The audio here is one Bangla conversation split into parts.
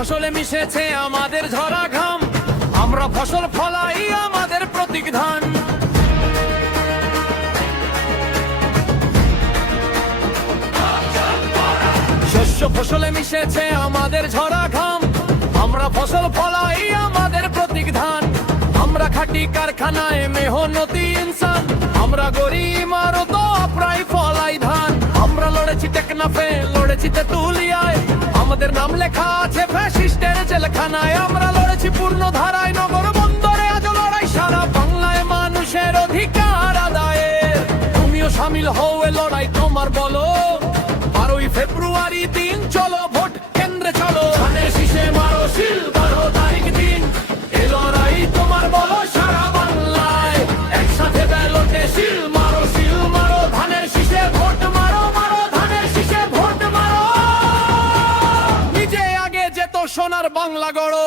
ফসলে মিশেছে আমাদের ঝরা ঘাম, আমরা ফসল ফলাই আমাদের প্রতীক ধান। শস্য ফসলে মিশেছে আমাদের ঝরা ঘাম, আমরা ফসল ফলাই আমাদের প্রতীক ধান। আমরা খাটি কারখানায় মেহনতি ইনসান, আমরা গড়ি ইমারত প্রায় ফলাই ধান। আমরা লড়েছি টেকনাফে, লড়েছি তেতুলিয়ায়, আমাদের নাম লেখা আছে ফ্যাসিস্টের জেলখানায়। আমরা লড়েছি পূর্ণ ধারায়, নগর বন্দরে আজ লড়াই সারা বাংলায় মানুষের অধিকার আদায়ের। তুমিও সামিল হও এ লড়াই, তোমার বলো 12ই ফেব্রুয়ারি দিন, চলো ভোট কেন্দ্রে চলো। ধানের শীষে মারো শিল, 12 তারিখ দিন, এ লড়াই তোমার বলো সারা বাংলায়। একসাথে ব্যালটে শিল মারো, শিল মারো, ধানের শীষে ভোট মারো, মারো ধানের শীষে ভোট মারো। নিজে আগে যেত সোনার বাংলা গড়ো।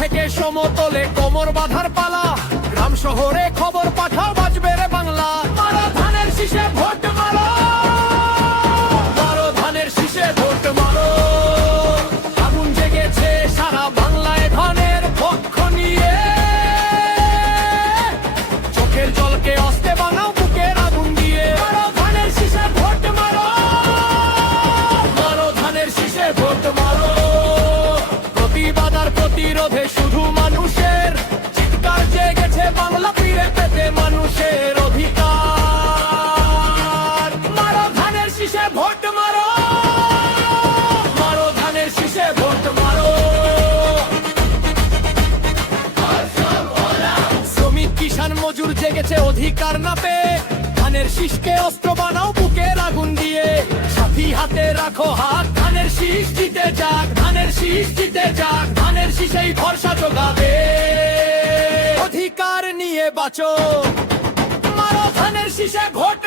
থেকে সমতলে কোমর বাঁধার পালা, গ্রাম শহরে খবর পাঠাও, বাজবে রে বাংলা। মারো ধানের শীষে ভোট মারো, মারো ধানের শীষে ভোট মারো। আগুন জেগেছে সারা বাংলায় ধানের পক্ষ নিয়ে, চোখের জলকে অস্তে বানাও বুকের আগুন দিয়ে। মারো ধানের শীষে ভোট মারো, মারো ধানের শীষে ভোট মারো। প্রতিবাদ আর প্রতিরোধে শুধু মানুষের চিৎকার জেগেছে, বাংলা ফিরে পেতে মানুষের অধিকার। মারো ধানের শীষে ভোট মারো, মারো ধানের শীষে ভোট মারো। শ্রমিক কিষান মজুর জেগেছে অধিকার না পেয়ে, ধানের শীষকে অস্ত্র বানাও বুকের আগুন দিয়ে। সাথী হাতে রাখো হাত, ধানের শীষ জিতে যাক, ধানের শীষ জিতে যাক, ধানের শীষেই ভরসা জোগাবে। অধিকার নিয়ে বাঁচো, মারো ধানের শীষে ভোট